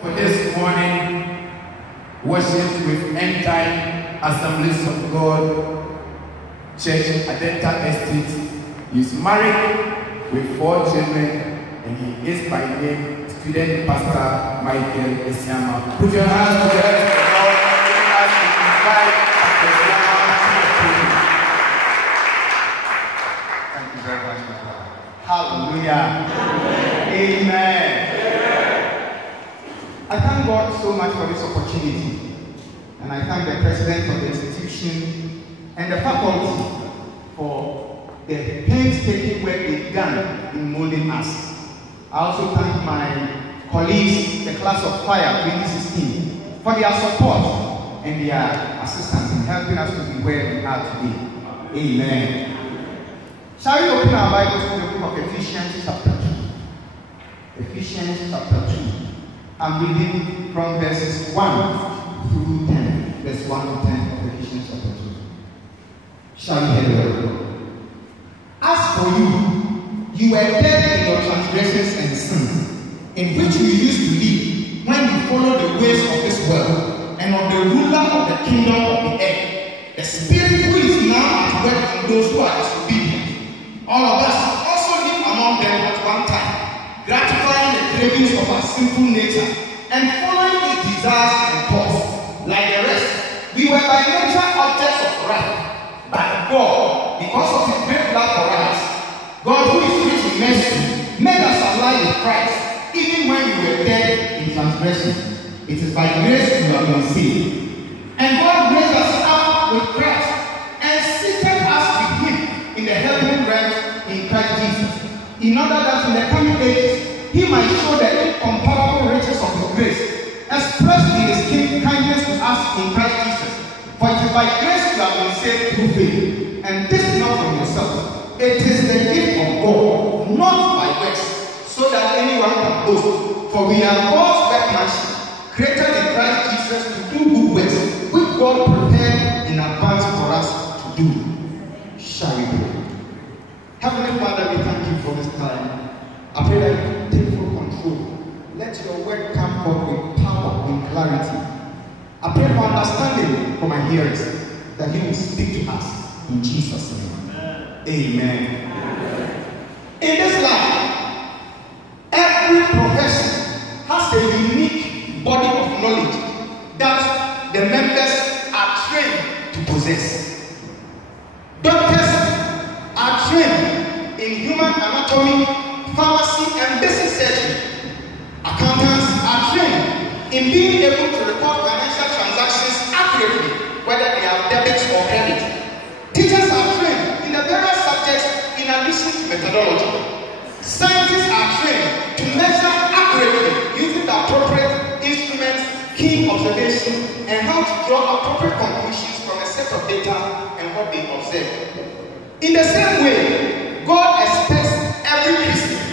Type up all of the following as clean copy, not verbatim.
For this morning, worship with End Time Assemblies of God Church at Adenta Estate. He's married with 4 children and he is by name student pastor Michael Esiama. Put your hands together for God as we invite Pastor Esiama to the podium. Thank you very much, my brother. Hallelujah. Amen. I thank God so much for this opportunity, and I thank the president of the institution and the faculty for the painstaking work they've done in molding us. I also thank my colleagues, the class of fire 2016, for their support and their assistance in helping us to be where we are today. Amen. Shall we open our Bibles to the book of Ephesians chapter 2? Ephesians chapter 2. I'm reading from verses 1 through 10. Verse 1 to 10 of Ephesians chapter 2. Shall we hear the word of God? As for you, you were dead in your transgressions and sins, in which you used to live when you followed the ways of this world and of the ruler of the kingdom of the air, the spirit who is now at work in those who are disobedient. All of us also lived among them at one time, gratifying the cravings of our sinful nature and following its desires and thoughts. Like the rest, we were by nature objects of wrath. But God, because of his great love for us, God who is rich in mercy, made us alive with Christ, even when we were dead in transgression. It is by grace we have been saved. And God raised us up with Christ and seated us with him in the heavenly realms in Christ Jesus, in order that in the coming ages he might show the incomparable riches of his grace, expressed in his kindness to us in Christ Jesus. For it is by grace you have been saved through faith, and this is not from yourself. It is the gift of God, not by works, so that anyone can boast. For we are God's workmanship, created in Christ Jesus to do good works, which God prepared in advance for us to do. Shall we pray? Heavenly Father, we thank you for this time. I pray that you take full control. Let your word come forth with power and clarity. I pray for understanding for my hearers, that he will speak to us in Jesus' name. Amen. In this life, every profession has a unique body of knowledge that the members are trained to possess. Doctors are trained in human anatomy, pharmacy, and basic surgery. Accountants are trained in being able to record financial transactions accurately, whether they are debit or credit. Teachers are trained in the various subjects in addition to methodology. Scientists are trained to measure accurately using the appropriate instruments, key observation, and how to draw appropriate conclusions from a set of data and what they observe. In the same way, God expects every Christian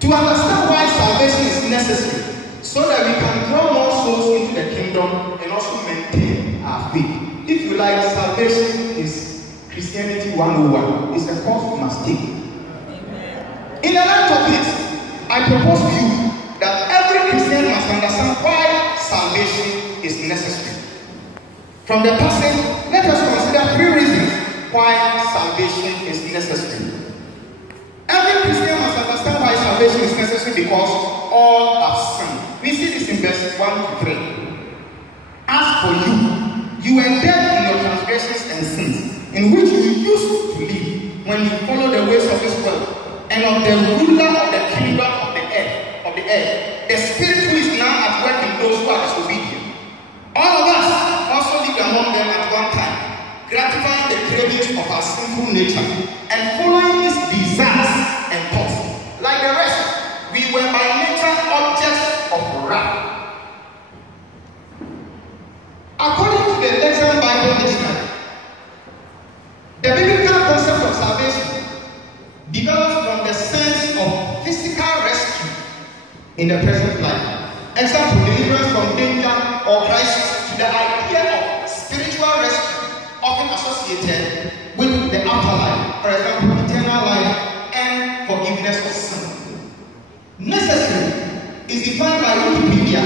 to understand why salvation is necessary, so that we can draw more souls into the kingdom and also maintain our faith. If you like, salvation is Christianity 101. It's a course we must take. In the light of this, I propose to you that every Christian must understand why salvation is necessary. From the passage, let us consider 3 reasons why salvation is necessary. Every Christian must understand why salvation is necessary, because all have sinned. We see this in verses 1 to 3. As for you, you were dead in your transgressions and sins, in which you used to live when you followed the ways of this world and of the ruler of the kingdom of the air, the spirit who is now at work in those who are disobedient. All of us also lived among them at one time, gratifying the cravings of our sinful nature and following its desires and thoughts. Like the rest, we were by nature objects of wrath. According to the Lexham Bible Dictionary, the biblical concept of salvation develops from the sense of physical rescue in the present life. Example, deliverance from danger or crisis, to the idea of spiritual rescue, often associated with the afterlife, for example, eternal life and forgiveness of sin. Necessary is defined by Wikipedia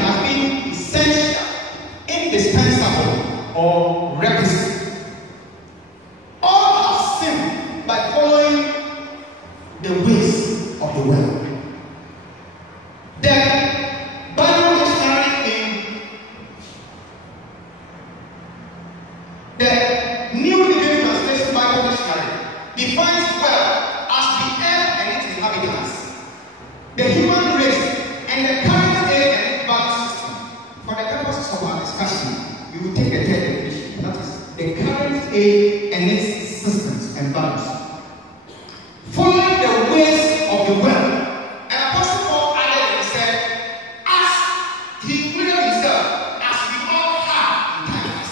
and its systems and values. Following the ways of the world. And Apostle Paul added and said, as he will himself, as we all have in times.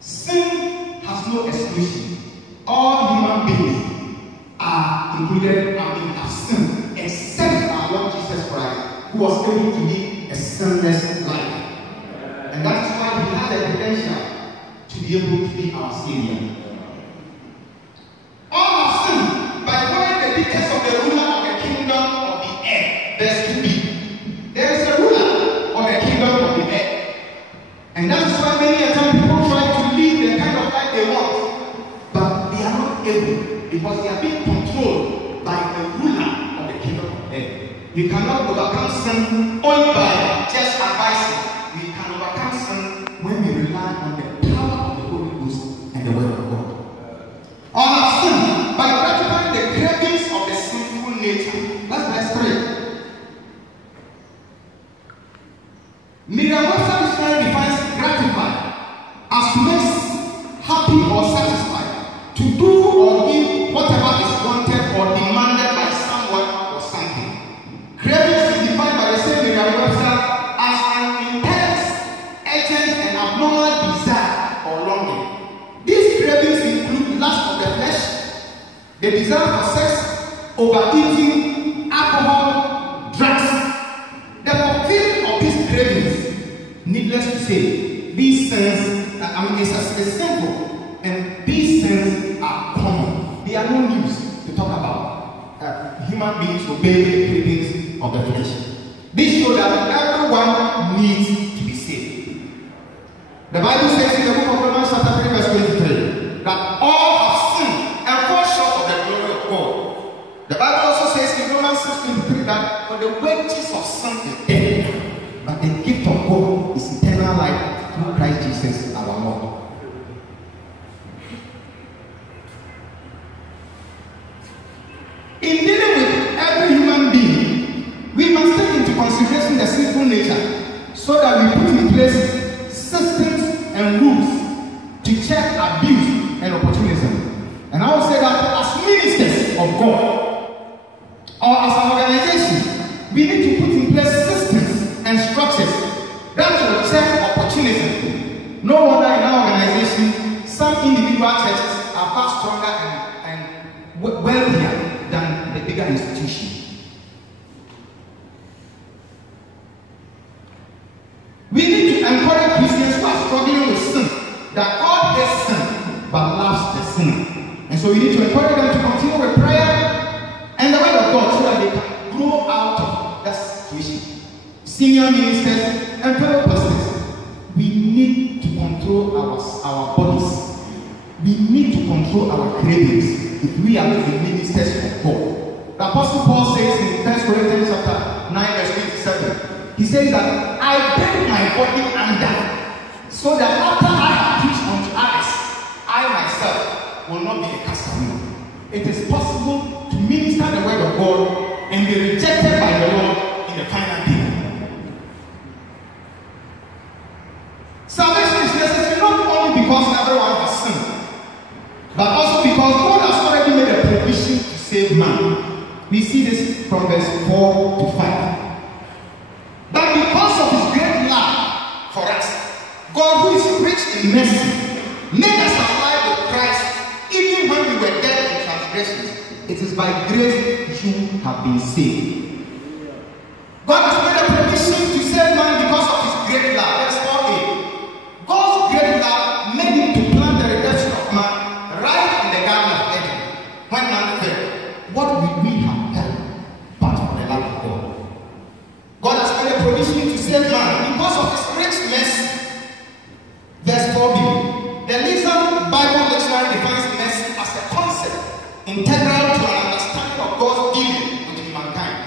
Sin has no exclusion. All human beings are included and have sinned, except our Lord Jesus Christ, who was able to live a sinless life. And that's why he had the potential to be able to be our Savior. All have sinned by following the dictates of the ruler of the kingdom of the earth. There's to be. There is a ruler of the kingdom of the earth. And that's why many a time people try to live the kind of life they want. But they are not able, because they are being controlled by the ruler of the kingdom of the earth. You cannot overcome sin only by just advising. We can overcome sin when we rely on the power of the Holy Ghost and the word of God. All have sinned by gratifying the cravings of the sinful nature. That's verse 3. Merriam-Webster dictionary defines gratify as to make happy or satisfied, to do or give whatever is wanted or demanded by someone or something. Cravings is defined by the same Merriam-Webster as an intense, urgent, and abnormal desire or longing. These cravings include lust of the flesh, the desire for sex, overeating, alcohol, drugs. The fulfilling of these cravings, needless to say, these sins, it's simple, and these sins are common. They are no news to talk about. Human beings obey the cravings of the flesh. This shows that everyone needs to be saved. The Bible says in the book of Romans chapter 3 verse 23 that all have sinned and fall short of the glory of God. The Bible also says in Romans 6:23 that for the wages of sin is death, but the gift of God is eternal life through Christ Jesus our Lord. In dealing with every human being, we must take into consideration the sinful nature so that we put in place systems and rules to check abuse and opportunism. And I would say that as ministers of God or as an organization, we need to put in place systems and structures that will check opportunism. No wonder in our organization, some individual churches are far stronger and wealthier than the bigger institution. We need to encourage Christians who are struggling with sin, that God hates sin but loves the sinner. And so we need to encourage them to continue with prayer and the word of God so that they can grow out of that situation. Senior ministers and fellow pastors, we need to control our bodies. We need to control our cravings if we are the ministers of God. The Apostle Paul says in 1 Corinthians chapter 9 verse 27, he says that I bring my body under, so that after I have preached unto others, I myself will not be a castaway. It is possible to minister the word of God and be rejected by the Lord in the final day. Salvation is necessary not only because everyone has sinned, but also because God has already made a provision to save man. We see this from verse 4 to 5. But because of his great love for us, God, who is rich in mercy, made us alive with Christ even when we were dead in transgressions. It is by grace you have been saved. God has made a provision to save man because of his great love. Verse 4a. God's great love made him to plan the redemption of man right in the Garden of Eden. When man fell, what would we have done but for the love of God? God has made a provision to save man because of his rich mercy. Verse 4b. The Lexham Bible Dictionary defines mercy as a concept integral to an understanding of God's dealing with mankind.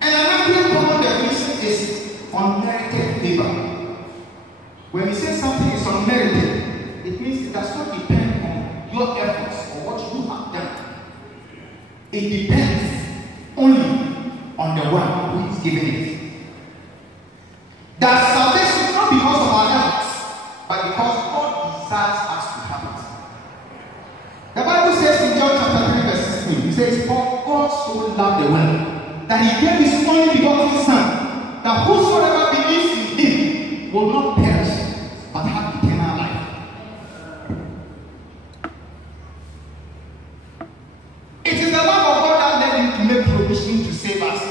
And another common definition is unmerited favor. When we say something is unmerited, it means it does not depend on your efforts or what you have done. It depends only on the one who is giving it. That salvation is not because of our efforts, but because God desires us to have it. The Bible says in John chapter 3 verse 16, it says, "For God so loved the world, that he gave his only begotten Son, that whosoever believes in him will not perish, but have eternal life." It is the love of God that led him to make provision to save us.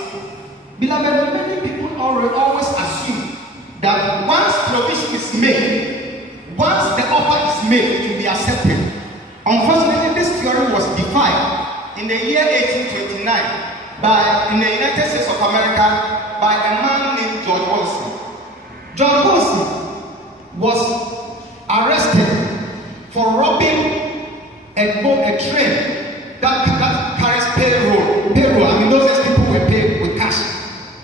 Beloved, many people always assume that once provision is made, once the offer is made, it will be accepted. Unfortunately, this theory was defined in the year 1829 in the United States of America by a man named George Wilson. George Wilson was arrested for robbing a train that carries payroll. I mean, those people were paid with cash.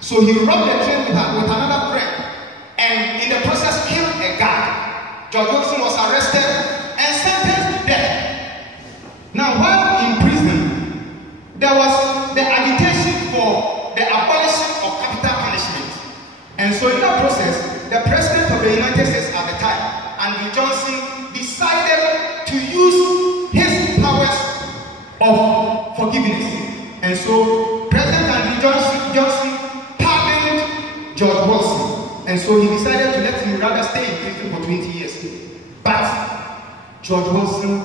So he robbed the train with another friend, and in the process killed a guy. George Wilson was arrested and sentenced to death. Now, while in prison, there was the agitation for the abolition of capital punishment. And so in that process, the president of the United States at the time, Andrew Johnson, decided to use his powers of forgiveness. And so President Andrew Johnson pardoned George Wilson. And so he decided to let him rather stay in prison for 20 years. But George Wilson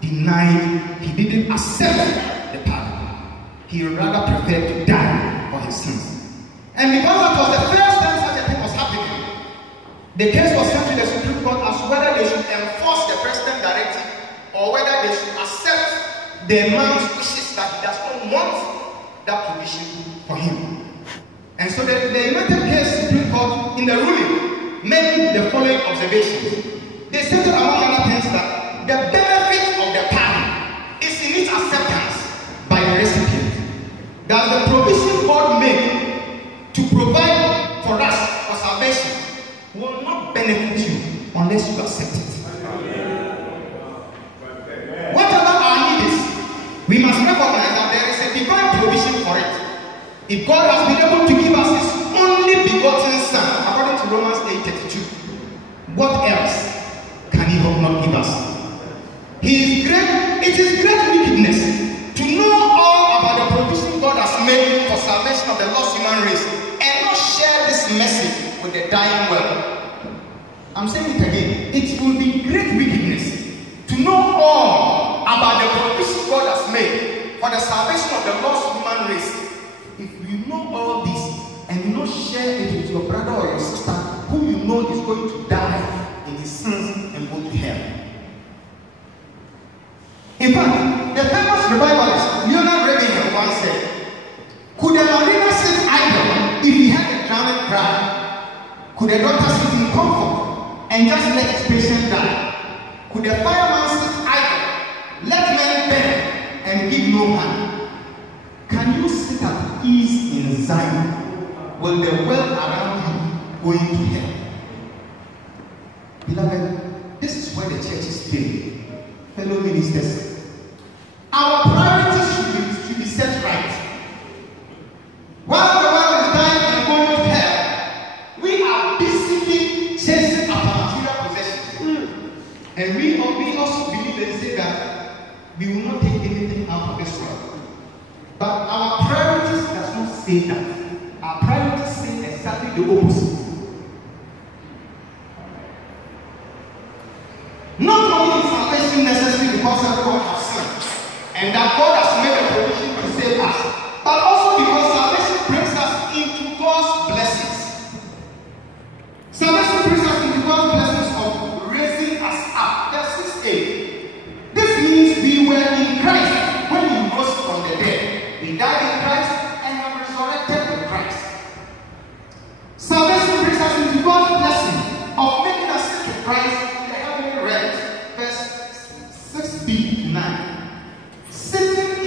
denied, he didn't accept the pardon. He rather preferred to die for his sins. And because that was the first time such a thing was happening, the case was sent to the Supreme Court as whether they should enforce the president's directive or whether they should accept the man's wishes that he does not want that provision for him. And so the United States Supreme Court, in the ruling, made the following observations. They stated among other things that the benefit of the pardon is in its acceptance by the recipient. That the provision God made to provide for us for salvation will not benefit you unless you accept it. Whatever our need is, we must recognize that there is a divine provision for it. If God has been able to give us his only begotten Son, according to Romans 8:32, what else can he not give us? He is great. It is great wickedness to know all about the provision God has made for salvation of the lost human race and not share this message with the dying world. I'm saying it again. It will be great wickedness to know all about the provision God has made for the salvation of the lost human race. If you know all this and you not share it with your brother or your sister who you know is going to die in his sins and go to hell. In fact, the famous revivalist Leonard Ravenhill once said, "Could a mariner sit idle if he had a drowning cry? Could a doctor sit in comfort and just let his patient die? Could a fireman sit idle, let men burn and give no hand? Can you sit at ease in Zion when the world around you going to hell?" Beloved, this is where the church is failing. Fellow ministers, our priorities should be set right. While the world is dying and going to hell, we are busily chasing after material possessions. And we also believe and say that we will not take anything out of this world. But our priorities does not say that. Our priorities say exactly the opposite. Not only is salvation necessary because everyone has sinned, and that God has made a provision to save us, but also because salvation brings us into God's blessings. Salvation brings us into God's blessings of raising us up. Verse 6a. This means we were in Christ when he rose from the dead. We died in Christ and have resurrected with Christ. Salvation brings us into God's blessing of making us sit with Christ in the heavenly realms. Verse 6b to 9. Sitting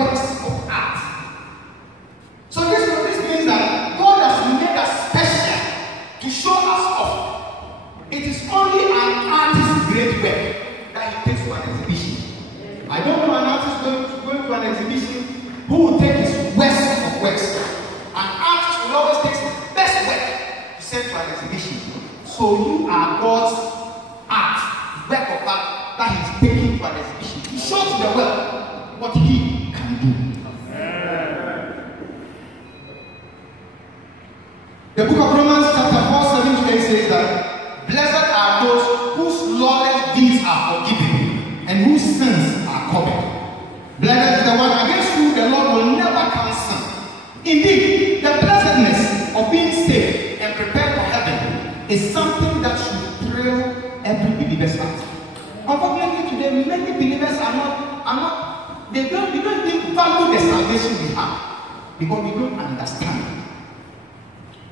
works of art. So this means that God has made us special to show us off. It is only an artist's great work that he takes to an exhibition. I don't know an artist going to an exhibition who will take his worst of works. An artist will always take his best work to send to an exhibition. So you are God's art, work of art that he's taking to an exhibition to show to the world what he can do. The book of Romans chapter 4, 7 to 8 says that blessed are those whose lawless deeds are forgiven and whose sins are covered. Blessed is the one against whom the Lord will never count sin. Indeed, the blessedness of being saved and prepared for heaven is something that should thrill every believer's heart. Unfortunately, today many believers they don't even value the salvation we have because we don't understand.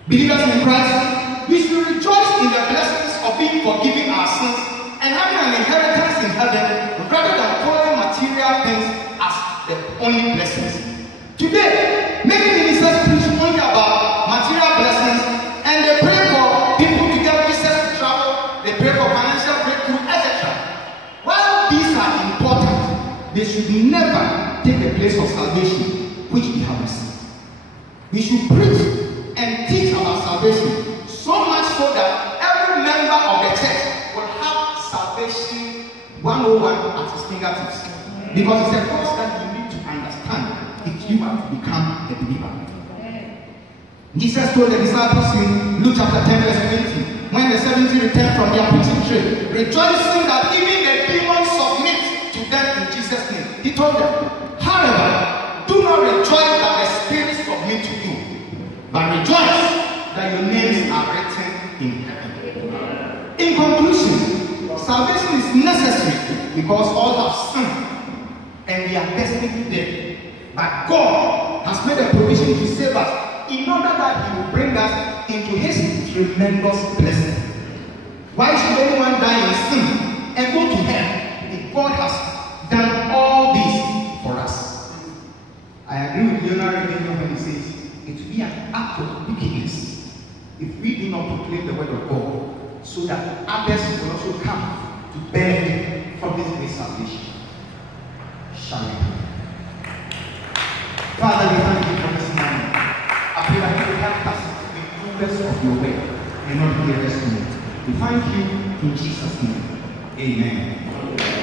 Believers in Christ, we should rejoice in the blessings of being forgiven our sins and having an inheritance in heaven rather than following material things as the only blessings. Today, many ministers preach only about material blessings and they pray for people to get visas to travel, they pray for financial breakthrough, etc. While these are important, they should never take the place of salvation which we have received. We should preach and teach about salvation so much so that every member of the church will have salvation 101 at his fingertips. Because it's a course that you need to understand if you are to become a believer. Jesus told the disciples in Luke chapter 10 verse 20, when the 70 returned from their preaching trip, rejoicing that even the demons submit to them in Jesus' name. He told them, however, do not rejoice that the spirits submit to you, but rejoice that your names are written in heaven. In conclusion, salvation is necessary because all have sinned and we are destined to death. But God has made a provision to save us in order that he will bring us into his tremendous blessing. Why should anyone die in sin and go to hell if God has done all this for us? I agree with Leonard Reagan when he says it will be an act of wickedness if we do not proclaim the word of God so that others will also come to benefit from this great salvation. Shall we pray? Father, we thank you for this morning. I pray that you will help us to be doers of your word and not hearers only. We thank you in Jesus' name. Amen.